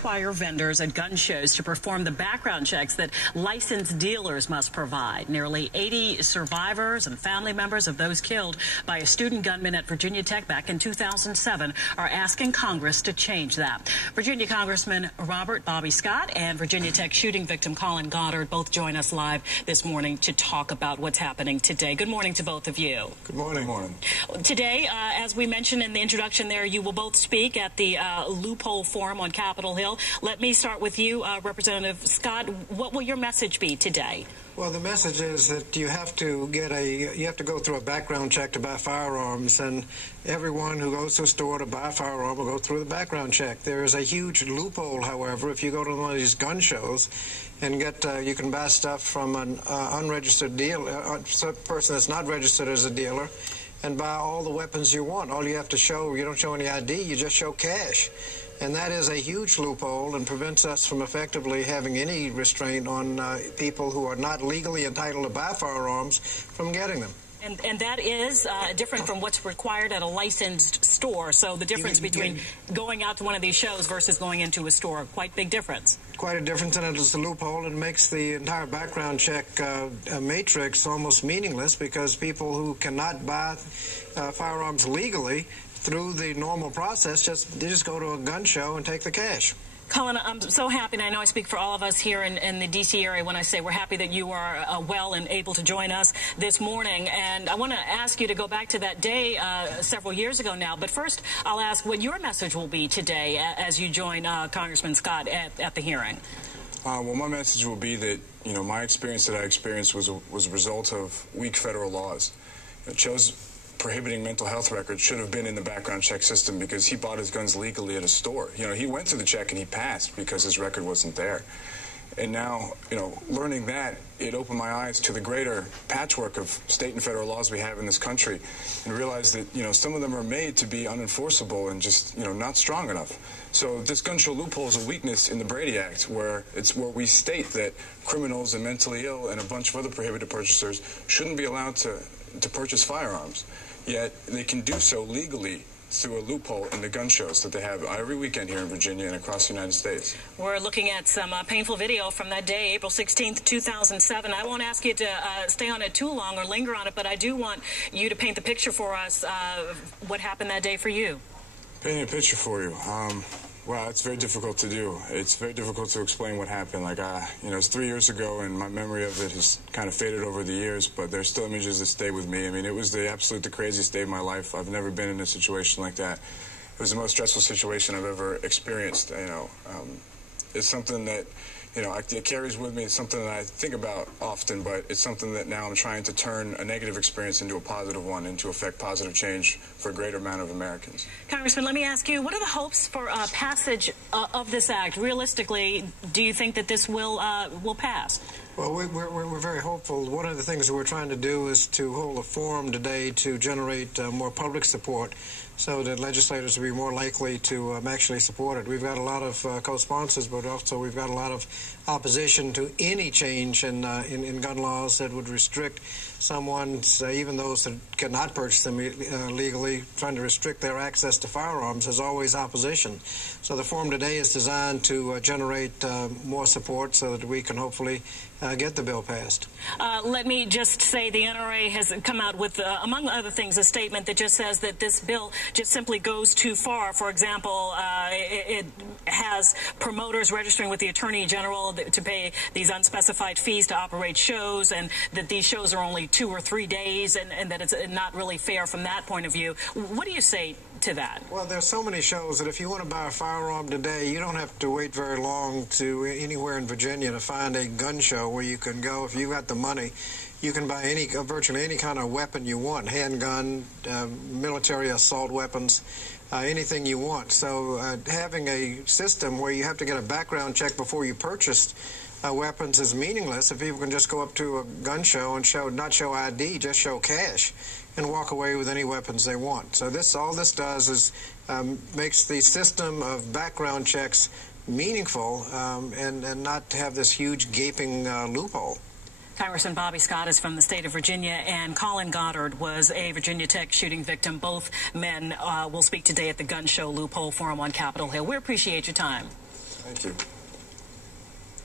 require vendors at gun shows to perform the background checks that licensed dealers must provide. Nearly 80 survivors and family members of those killed by a student gunman at Virginia Tech back in 2007 are asking Congress to change that. Virginia Congressman Robert Bobby Scott and Virginia Tech shooting victim Colin Goddard both join us live this morning to talk about what's happening today. Good morning to both of you. Good morning. Good morning. Today, as we mentioned in the introduction there, you will both speak at the Loophole Forum on Capitol Hill. Let me start with you, Representative Scott. What will your message be today? Well, the message is that you have to go through a background check to buy firearms, and everyone who goes to a store to buy a firearm will go through the background check. There is a huge loophole, however, if you go to one of these gun shows and you can buy stuff from an unregistered dealer, a person that's not registered as a dealer, and buy all the weapons you want. All you have to show, you don't show any ID, you just show cash. And that is a huge loophole and prevents us from effectively having any restraint on people who are not legally entitled to buy firearms from getting them. And that is different from what's required at a licensed store. So the difference between going out to one of these shows versus going into a store, quite big difference. Quite a difference, and it's a loophole. It makes the entire background check matrix almost meaningless, because people who cannot buy firearms legally through the normal process, they just go to a gun show and take the cash. Colin, I'm so happy, and I know I speak for all of us here in the D.C. area when I say we're happy that you are well and able to join us this morning. And I want to ask you to go back to that day several years ago now. But first, I'll ask what your message will be today as you join Congressman Scott at the hearing. Well, my message will be that, my experience that I experienced was a result of weak federal laws. It shows prohibiting mental health records should have been in the background check system, because he bought his guns legally at a store. He went through the check and he passed because his record wasn't there. And now, learning that, it opened my eyes to the greater patchwork of state and federal laws we have in this country, and realized that, some of them are made to be unenforceable and just, not strong enough. So this gun show loophole is a weakness in the Brady Act, where we state that criminals and mentally ill and a bunch of other prohibited purchasers shouldn't be allowed to purchase firearms. Yet they can do so legally through a loophole in the gun shows that they have every weekend here in Virginia and across the United States. We're looking at some painful video from that day, April 16th, 2007. I won't ask you to stay on it too long or linger on it, but I do want you to paint the picture for us, what happened that day for you. Painting a picture for you. Wow, it's very difficult to do. It's very difficult to explain what happened. It's 3 years ago, and my memory of it has kind of faded over the years, but there's still images that stay with me. I mean, it was the craziest day of my life. I've never been in a situation like that. It was the most stressful situation I've ever experienced. It's something that, it carries with me. It's something that I think about often, but it's something that now I'm trying to turn a negative experience into a positive one, and to affect positive change for a greater amount of Americans. Congressman, let me ask you, what are the hopes for passage of this act? Realistically, do you think that this will pass? Well, we're very hopeful. One of the things that we're trying to do is to hold a forum today to generate more public support, so that legislators will be more likely to actually support it. We've got a lot of co-sponsors, but also we've got a lot of opposition to any change in gun laws that would restrict someone's, even those that cannot purchase them legally, trying to restrict their access to firearms. There's always opposition. So the forum today is designed to generate more support so that we can hopefully get the bill passed. Let me just say the NRA has come out with, among other things, a statement that just says that this bill just simply goes too far. For example, it has promoters registering with the Attorney General to pay these unspecified fees to operate shows, and that these shows are only 2 or 3 days, and that it's not really fair from that point of view. What do you say to that? Well, there's so many shows that if you want to buy a firearm today, you don't have to wait very long to anywhere in Virginia to find a gun show where you can go. If you got the money, you can buy virtually any kind of weapon you want, handgun, military assault weapons, anything you want. So having a system where you have to get a background check before you purchase weapons is meaningless if people can just go up to a gun show and not show ID, just show cash, and walk away with any weapons they want. So all this does is makes the system of background checks meaningful and not have this huge gaping loophole. Congressman Bobby Scott is from the state of Virginia, and Colin Goddard was a Virginia Tech shooting victim. Both men will speak today at the Gun Show Loophole Forum on Capitol Hill. We appreciate your time. Thank you.